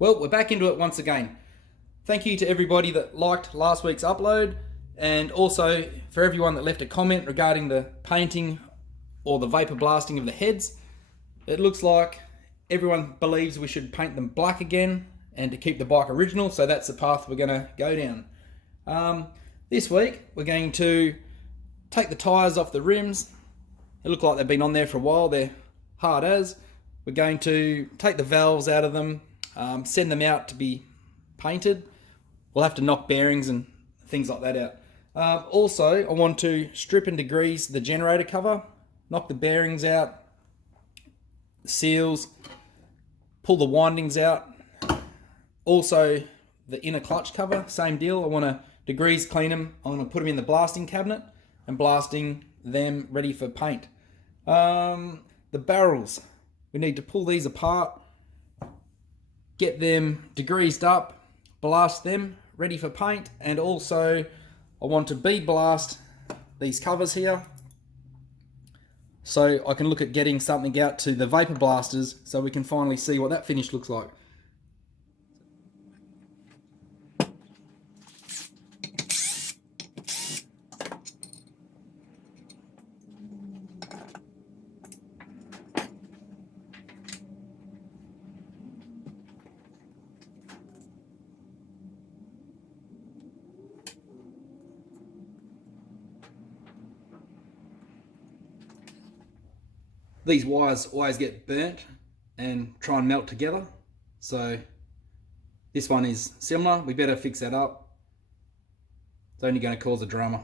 Well, we're back into it once again. Thank you to everybody that liked last week's upload, and also for everyone that left a comment regarding the painting or the vapor blasting of the heads. It looks like everyone believes we should paint them black again and to keep the bike original, so that's the path we're going to go down. This week we're going to take the tyres off the rims. They look like they've been on there for a while, they're hard as. We're going to take the valves out of them, send them out to be painted. We'll have to knock bearings and things like that out. Also, I want to strip and degrease the generator cover, knock the bearings out, the seals, pull the windings out. Also, the inner clutch cover, same deal. I want to degrease, clean them. I'm going to put them in the blasting cabinet and blasting them ready for paint. The barrels, we need to pull these apart, get them degreased up, blast them, ready for paint, and also I want to bead blast these covers here so I can look at getting something out to the vapor blasters so we can finally see what that finish looks like. These wires always get burnt and try and melt together, so this one is similar. We better fix that up. It's only going to cause a drama.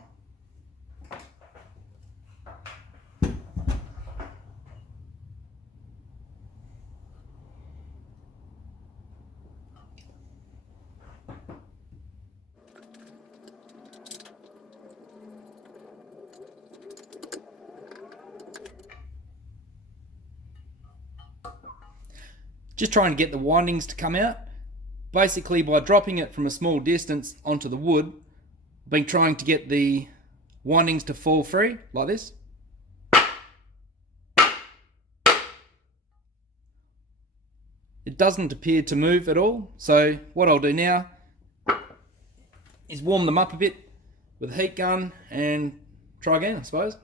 Just trying to get the windings to come out. Basically, by dropping it from a small distance onto the wood, I've been trying to get the windings to fall free, like this. It doesn't appear to move at all, so what I'll do now is warm them up a bit with a heat gun and try again, I suppose.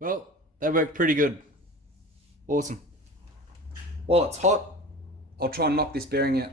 Well, that worked pretty good. Awesome. While it's hot, I'll try and knock this bearing out.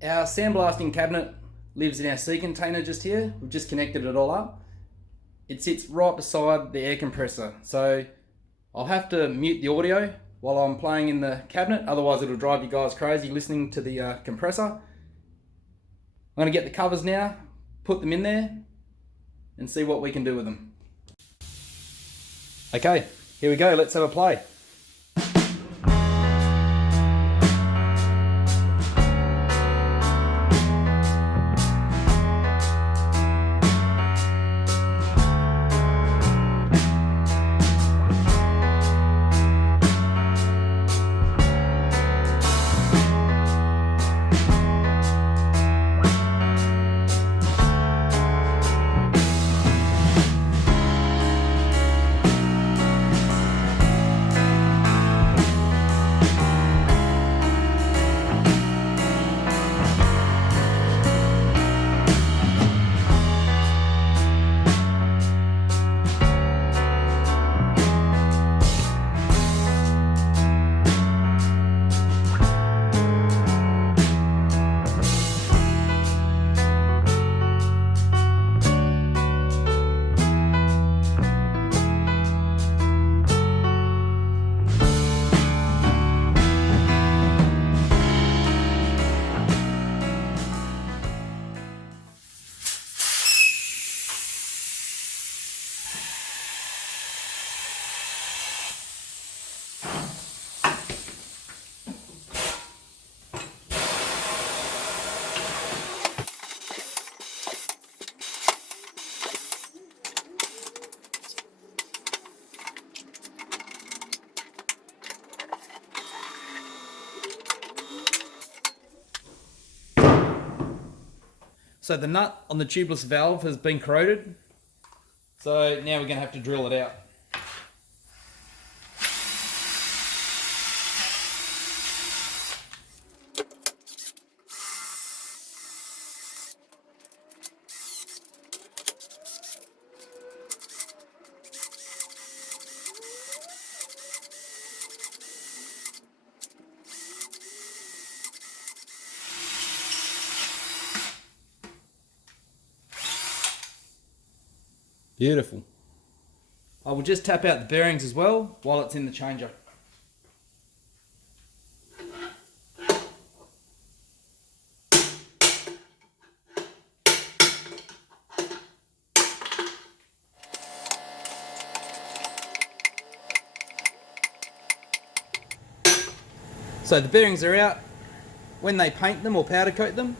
Our sandblasting cabinet lives in our sea container just here. We've just connected it all up. It sits right beside the air compressor, so I'll have to mute the audio while I'm playing in the cabinet, otherwise it'll drive you guys crazy listening to the compressor. I'm going to get the covers now, put them in there, and see what we can do with them. Okay, here we go, let's have a play. So the nut on the tubeless valve has been corroded, so now we're going to have to drill it out. Beautiful. I will just tap out the bearings as well while it's in the changer. So the bearings are out. When they paint them or powder coat them,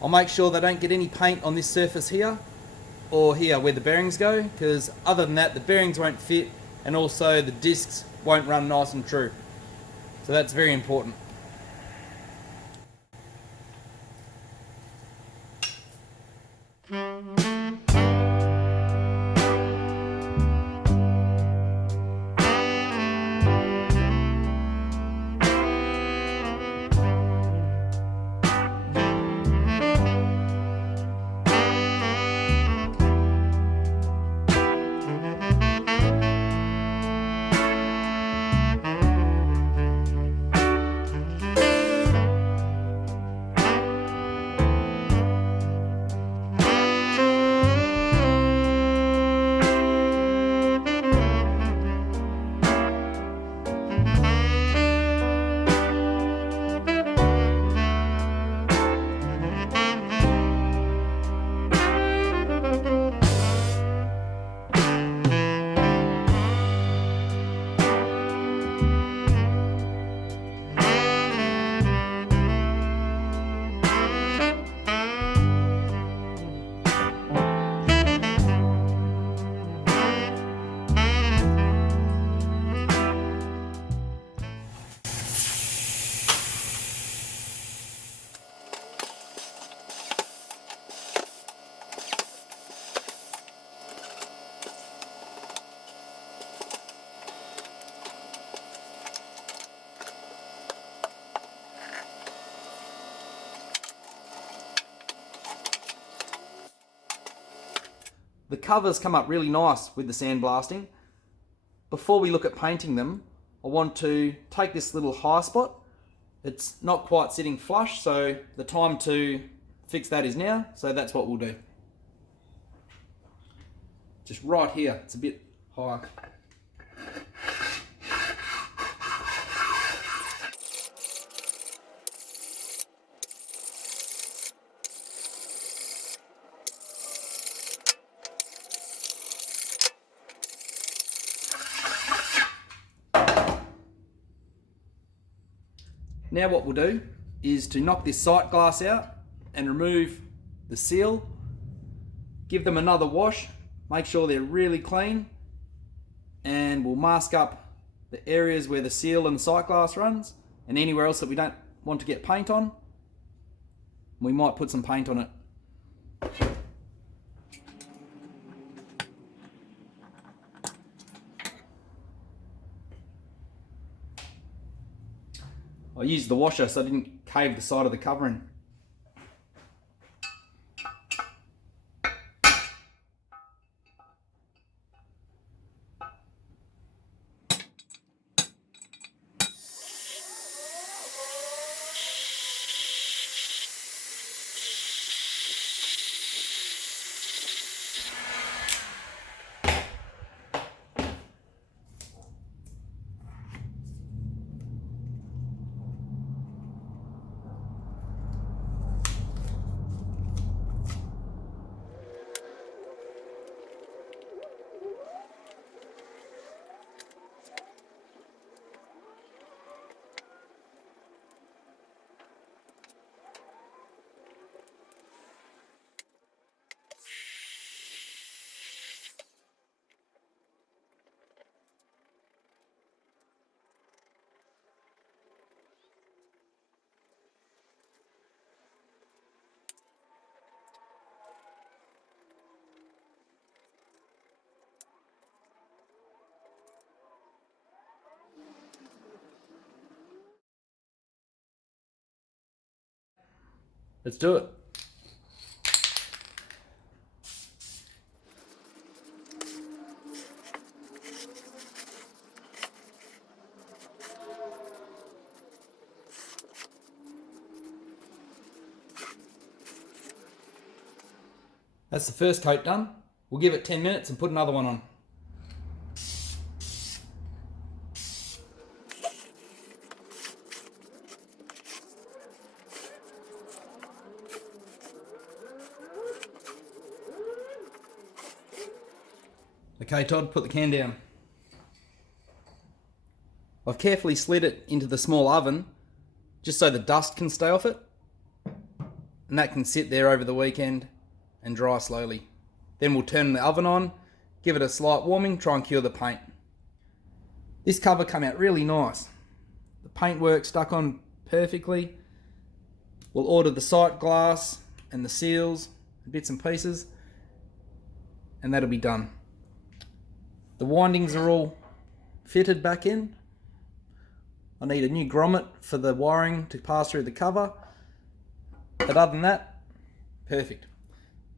I'll make sure they don't get any paint on this surface here or here where the bearings go, because other than that the bearings won't fit and also the discs won't run nice and true. So that's very important. The covers come up really nice with the sandblasting. Before we look at painting them, I want to take this little high spot. It's not quite sitting flush, so the time to fix that is now, so that's what we'll do. Just right here, it's a bit high. Now what we'll do is to knock this sight glass out and remove the seal, give them another wash, make sure they're really clean, and we'll mask up the areas where the seal and the sight glass runs, and anywhere else that we don't want to get paint on, we might put some paint on it. I used the washer so I didn't cave the side of the covering. Let's do it. That's the first coat done. We'll give it 10 minutes and put another one on. Okay, Todd, put the can down. I've carefully slid it into the small oven just so the dust can stay off it, and that can sit there over the weekend and dry slowly. Then we'll turn the oven on, give it a slight warming, try and cure the paint. This cover came out really nice. The paintwork stuck on perfectly. We'll order the sight glass and the seals, bits and pieces, and that'll be done. The windings are all fitted back in. I need a new grommet for the wiring to pass through the cover. But other than that, perfect.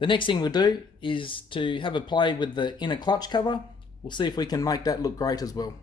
The next thing we'll do is to have a play with the inner clutch cover. We'll see if we can make that look great as well.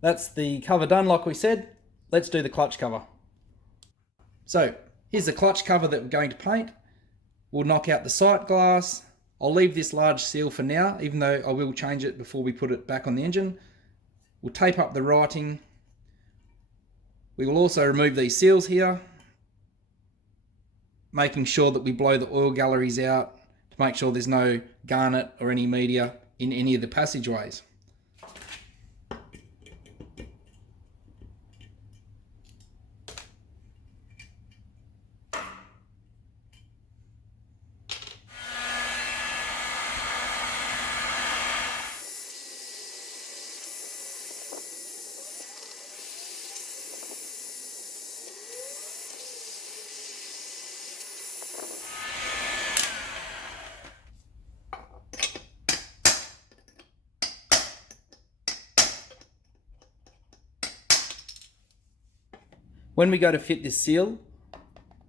That's the cover done like we said. Let's do the clutch cover. So here's the clutch cover that we're going to paint. We'll knock out the sight glass. I'll leave this large seal for now, even though I will change it before we put it back on the engine. We'll tape up the writing. We will also remove these seals here, making sure that we blow the oil galleries out to make sure there's no garnet or any media in any of the passageways. When we go to fit this seal,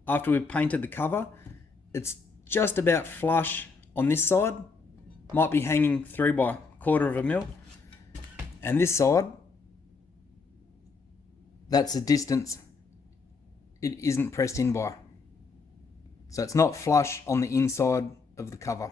after we've painted the cover, it's just about flush on this side. Might be hanging through by 1/4 mil. And this side, that's the distance it isn't pressed in by. So it's not flush on the inside of the cover.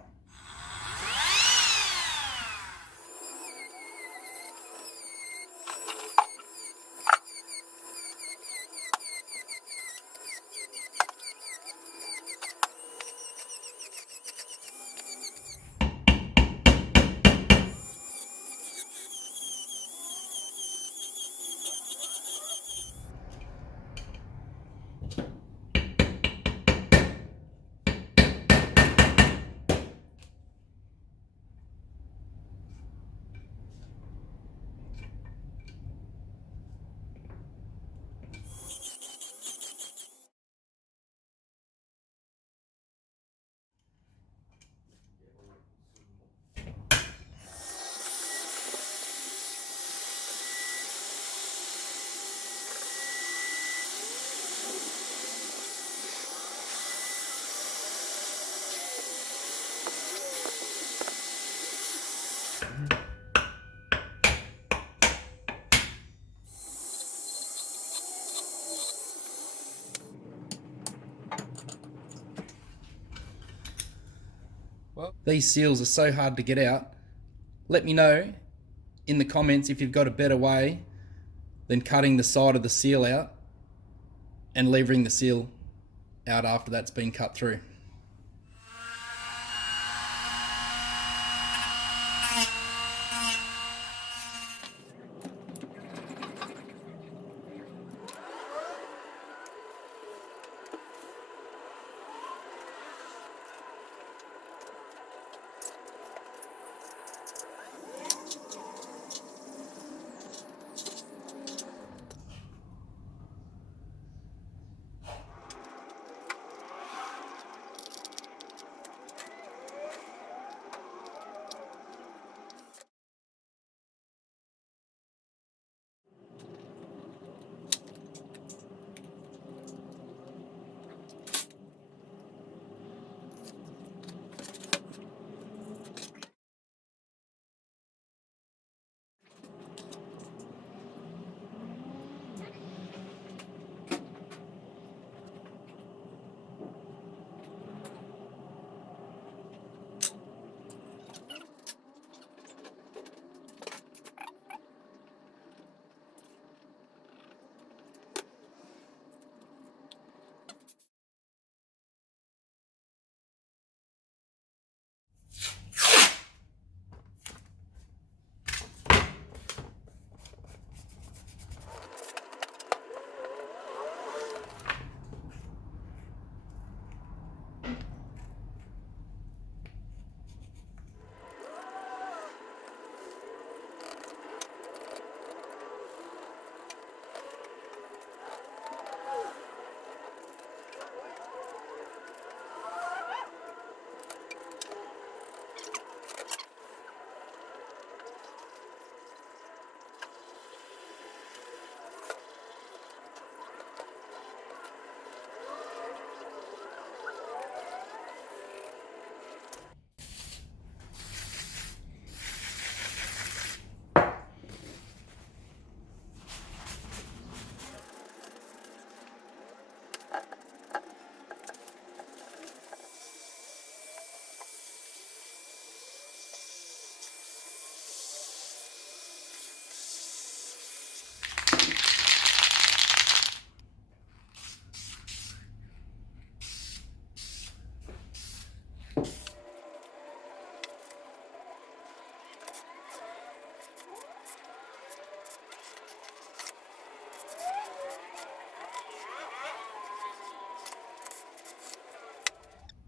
Well, these seals are so hard to get out. Let me know in the comments if you've got a better way than cutting the side of the seal out and levering the seal out after that's been cut through.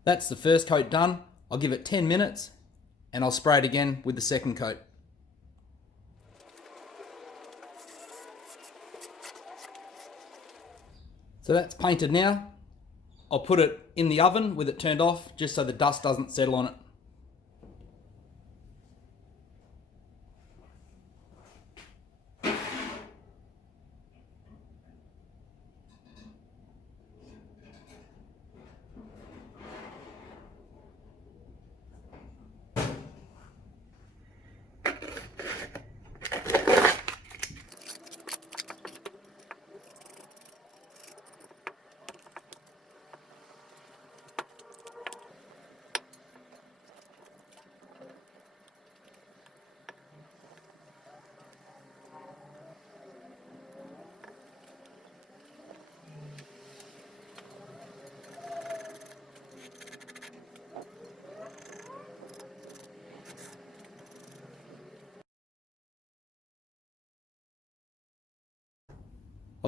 That's the first coat done. I'll give it 10 minutes and I'll spray it again with the second coat. So that's painted now. I'll put it in the oven with it turned off just so the dust doesn't settle on it.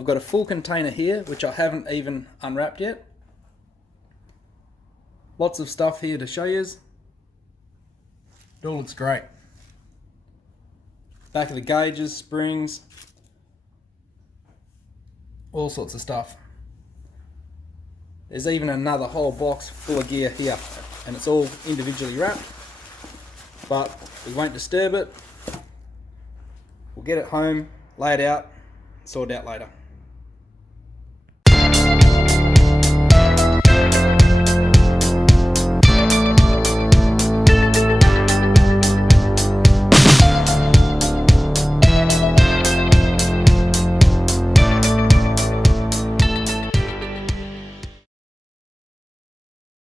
I've got a full container here, which I haven't even unwrapped yet. Lots of stuff here to show you. It all looks great. Back of the gauges, springs, all sorts of stuff. There's even another whole box full of gear here, and it's all individually wrapped, but we won't disturb it. We'll get it home, lay it out, sort it out later.